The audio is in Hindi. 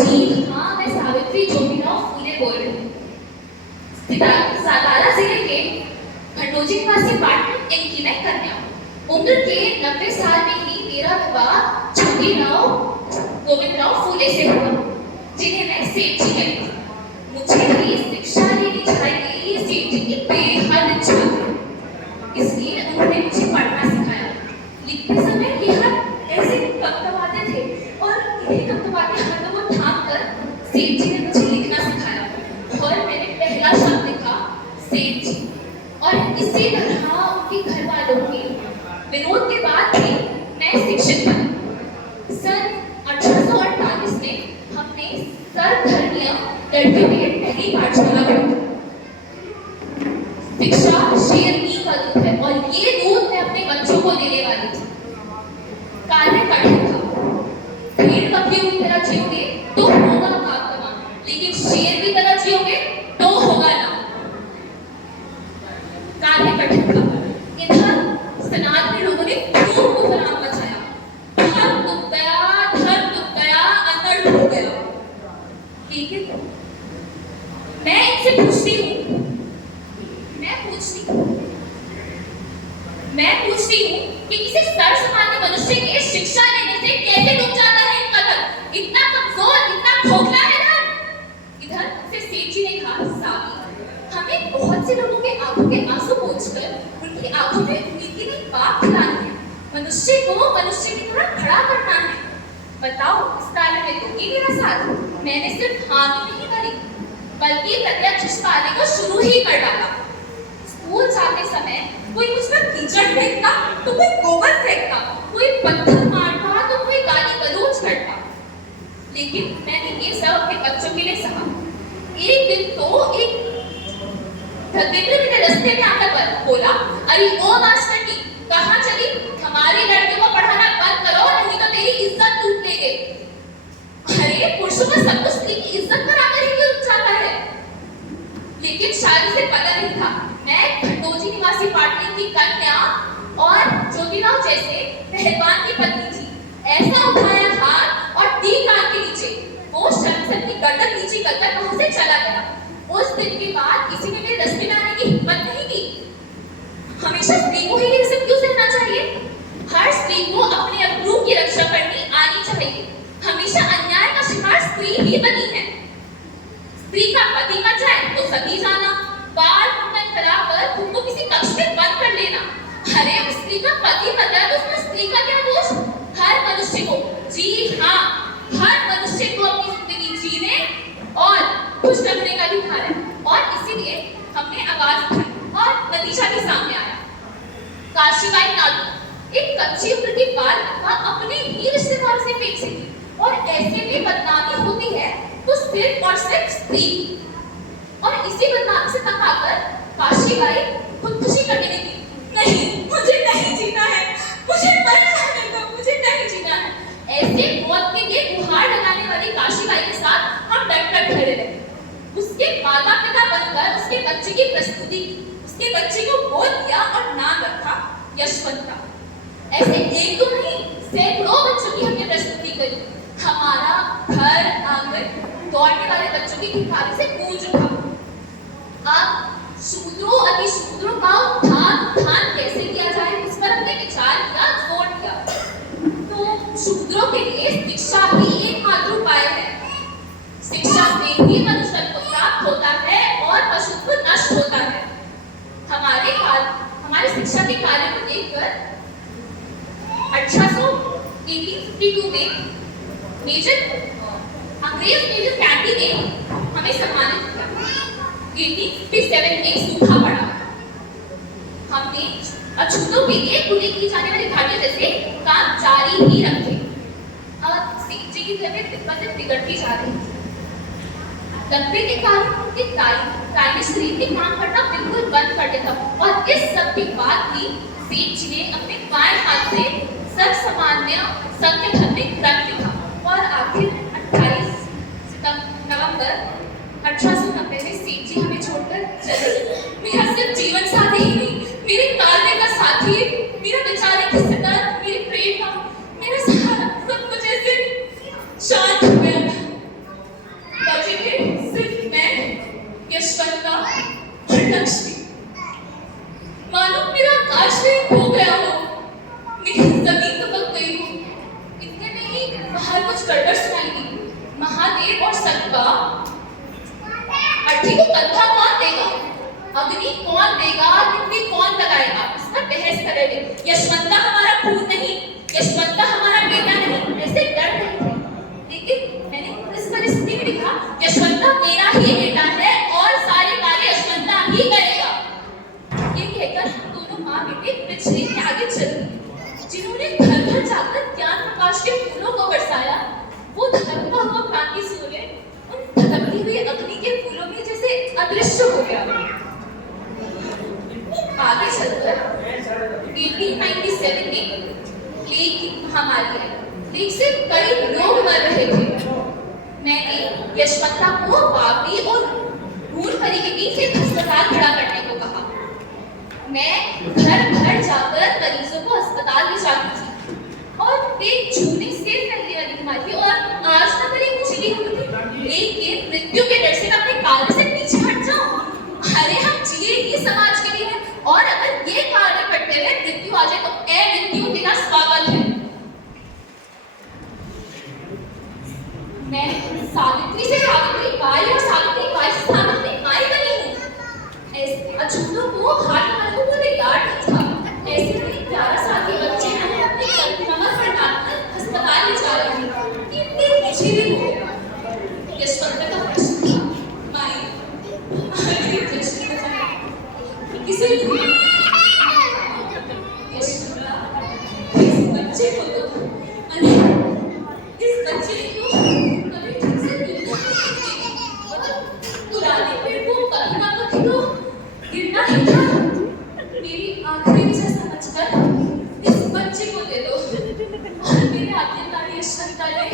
जी हाँ, मैं सावित्री ज्योतिराव फूले बोल रही हूँ। सातारा जिले के खंडोजी निवासी पाटन इनकी मैं कन्या हूँ। उम्र के 90 साल में ही मेरा विवाह ज्योतिराव गोविंदराव फूले से हुआ, जिन्हें मैं सेठ जी कहती हूँ। मुझे भी शिक्षा लेनी चाहिए, सेठ जी की बेहद इच्छा थी, इसलिए उन्होंने मुझे पढ़ना सिखाया। लिखते समय ये हाथ ऐसे कपकपाते थे और इन्हीं कपकपाते हाथों को थाम कर सेठ जी ने मुझे लिखना सिखाया और मैंने पहला शब्द लिखा सेठ जी। और इसी तरह उनके घर वालों के विरोध के बाद भी मैं शिक्षित बनी। सन 1848 में हमने सर्वधर्मीय लड़कियों के लिए पहली पाठशाला खोली। शिक्षा शेरनी का दूध है और ये दूध मैं अपने बच्चों को देने वाली थी। कार्य कठिन था। भेड़ बकरियों की तरह जियोगे तो होगा कामतमा, लेकिन शेर की तरह जियोगे तो होगा ना। कार्य कठिन था। इधर सनातनी लोगों ने खूब मुसलमान मचाया। धर्म डूब गया, अनर्थ हो गया। लेकिन मैं इनसे पूछती हूँ कि किसी सर्वसामान्य मनुष्य के शिक्षा लेने से कैसे डूब जाता है इनका धर्म? इतना कमजोर, इतना खोखला है धर्म। इधर से सेठ जी ने कहा, सावी, हमें बहुत से लोगों के आंखों के आंसू पोंछकर उनकी आंखों में उम्मीद की नई बात खिलानी है। मनुष्य को मनुष्य की तरह खड़ा करना है। बताओ, इस कार्य में दोगी मेरा साथ? मैंने सिर्फ हाँ भी नहीं भरी, बल्कि प्रत्यक्ष इस कार्य को शुरू ही कर डाला। स्कूल जाते समय कोई मुझ पर कीचड़ फेंकता तो कोई गोबर फेंकता, कोई पत्थर मारता तो कोई गाली गलौज करता, लेकिन मैंने ये सब अपने बच्चों के लिए सहा। एक दिन तो एक धर्मेंद्र मेरे रास्ते में आकर बोला, अरे ओ मास्टरनी, कहाँ चली? हमारी लड़कियों को पढ़ाना बंद करो, नहीं तो तेरी इज्जत टूट लेगी। अरे पुरुषों का सब कुछ स्त्री की इज्जत पर आकर ही क्यों जाता है? लेकिन शादी से पता नहीं था मैं खंडोजी निवासी पाटनी की कन्या और ज्योतिराव जैसे पहलवान की पत्नी थी। ऐसा उठाया हाथ और दी कान के नीचे, वो शर्म से अपनी गर्दन नीचे करकर वहां से चला गया। उस दिन के बाद किसी ने मेरे रास्ते में आने की हिम्मत नहीं की। हमेशा स्त्री को ही ये सब क्यों सहना चाहिए? हर स्त्री को अपने अब्रू की रक्षा करनी आनी चाहिए। हमेशा अन्याय का शिकार स्त्री ही बनी है। स्त्री का पति मर जाए तो सती जाना, बाल मुंडन कराकर खुद को किसी कक्ष में बंद कर लेना। अरे उस स्त्री का पति मर गया तो उसमें स्त्री का क्या दोष? हर मनुष्य को, जी हाँ, हर मनुष्य को अपनी जिंदगी जीने और खुश रखने का अधिकार है। और इसीलिए हमने आवाज उठाई और नतीजा भी सामने आया। काशीबाई नाडू एक कच्ची उम्र की बाल अपने ही रिश्तेदार से फेंक सकी, और ऐसे में बदनामी होती है तो सिर्फ और सिर्फ स्त्री। और इसी बदनामी से तंग आकर काशीबाई खुदकुशी करने लगी। नहीं, मुझे नहीं जीना है, मुझे मरना है, तो मुझे नहीं जीना है। ऐसे मौत के लिए गुहार लगाने वाली काशीबाई के साथ हम डटकर खड़े रहे। उसके माता पिता बनकर उसके बच्चे की प्रस्तुति की, उसके बच्चे को गोद दिया और नाम रखा यशवंतराव। ऐसे एक दो नहीं, सैकड़ों बच्चों की हमने प्रस्तुति करी। हमारा घर आंगन दौड़ने वाले बच्चों की भिखारी से गूंज उठा। अब शूद्रों अति शूद्रों का उत्थान कैसे किया जाए, इस पर हमने विचार किया, जोर दिया। तो शूद्रों के लिए शिक्षा ही एकमात्र उपाय है। शिक्षा से ही मनुष्य को प्राप्त होता है और पशुत्व नष्ट होता है। हमारे शिक्षा के कार्य को देखकर 1852 में अंग्रेज मेजर कैंडी ने हमें सम्मानित किया। 1857 में सूखा पड़ा। हमने अछूतों के लिए पूरी की जाने वाली घाटियों जैसे काम जारी ही रखे। अब सेठ जी की तबीयत बिगड़ती जा रही थी। लकड़ी के कारण उनके कायने शरीर के काम करना बिल्कुल बंद कर देता, और इस सब के बाद भी सेठ जी ने अपने बाएं हाथ से सर्वसामान्य सत्य धर्म में ग्रंथ लिखा और आखिर 28 नवंबर 1890 में सेठ जी हमें छोड़कर चले गए। मेरा सिर्फ जीवन साथी ही नहीं, मेरे कार्य का साथी, मेरा बेचारे की सिद्धार्थ, मेरी प्रेम का, मेरा सारा सब कुछ ऐसे शांत हो गया। होगा? अर्थी को कंधा कौन देगा? अग्नि कौन देगा? मिट्टी कौन लगाएगा? इस पर बहस कर रहे थे। यशवंता हमारा खून नहीं, यशवंता हमारा बेटा नहीं, ऐसे डर रहे थे। लेकिन मैंने इस परिस्थिति में लिखा, यशवंता मेरा ही बेटा है और सारे कार्य यशवंता ही करेगा। ये कहकर दोनों माँ बेटे पिछले के आगे चल दिए। जिन्होंने घर घर जाकर ज्ञान प्रकाश के फूलों को बरसाया, वो धधकता हुआ क्रांति सूर्य उन धधकती हुई अग्नि के फूलों में जैसे अदृश्य हो गया। आगे चलकर 1897 में प्लेग की महामारी आई। प्लेग से कई लोग मर रहे थे। मैंने यशवंता को बावली और भूलभरी के बीच एक अस्पताल खड़ा करने को कहा। मैं घर घर जाकर मरीजों को अस्पताल ले जाती थी और प्लेग छूने से फैलने वाली बीमारी और आज तक एक छिड़ी हुई थी। लेकिन मृत्यु के डर से मैं अपने कार्य से पीछे हट जाऊं। अरे हम जिए ही समाज के लिए हैं और अगर ये कार्य करते हुए मृत्यु आ जाए तो ए मृत्यु तेरा स्वागत है। मैं सावित्री से सावित्री बाई और सावित्री बाई से सावित्री माई बनी हूँ। ऐसे अछूतों को हाथ मारने को मुझे याद नहीं था। ऐसे में 11 साल के बच्चे को अपने कमर पर डालकर अस्पताल ले जा रहे थे कि इतने पीछे भी हो गया। यशवंता का प्रश्न था, माई अरे प्रश्न बचा किसे यशवंता इस बच्चे को तो अरे इस बच्चे को कभी ठीक से गिरना नहीं देखी। पुराने पेड़ को कभी ना कभी तो गिरना ही था। मेरी आखिरी इच्छा समझकर इस बच्चे को दे दो। और मेरे आज्ञाकारी यशवंता ने